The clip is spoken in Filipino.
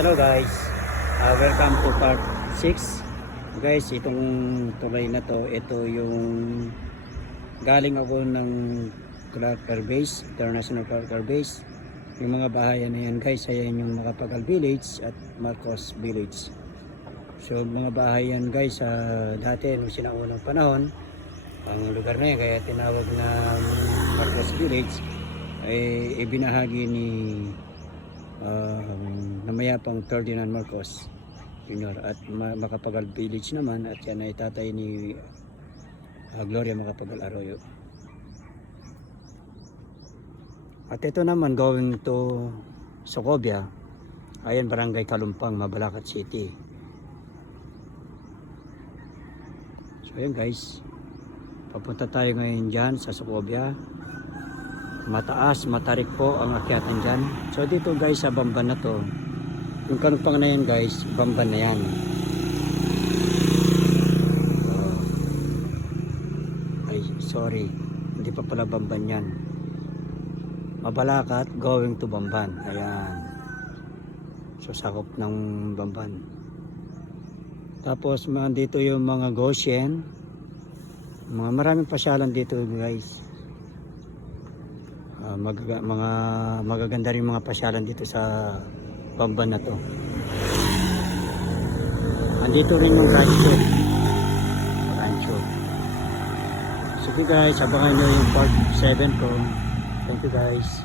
Hello guys, welcome to part 6. Guys, itong tulay na to, ito yung galing ako ng Clark Air Base, International Clark Air Base. Yung mga bahayan na yan guys, ayan yung Macapagal Village at Marcos Village. So mga bahayan guys, dati nung sinaunang panahon, ang lugar na yan, kaya tinawag na Marcos Village, ay ibinahagi ni namayapang Ferdinand Marcos Jr. at Macapagal Village naman, at yan ay tatay ni Gloria Macapagal Arroyo. At ito naman going to Socobia, ayan Barangay Kalumpang, Mabalacat City. So ayan guys, papunta tayo ngayon dyan sa Socobia. Mataas, matarik po ang akyatan dyan. So dito guys sa Bamban na to, yung Kalumpang na yan guys, Bamban na yan. Ay sorry, hindi pa pala Bamban yan. Mabalacat going to Bamban. Ayan, so sakop ng Bamban. Tapos dito yung mga Goshen, maraming pasyalan dito guys. Mga magaganda rin mga pasyalan dito sa Bamban na to. Andito rin yung rancho. Sige guys, abangan nyo yung part 7 ko. Thank you guys.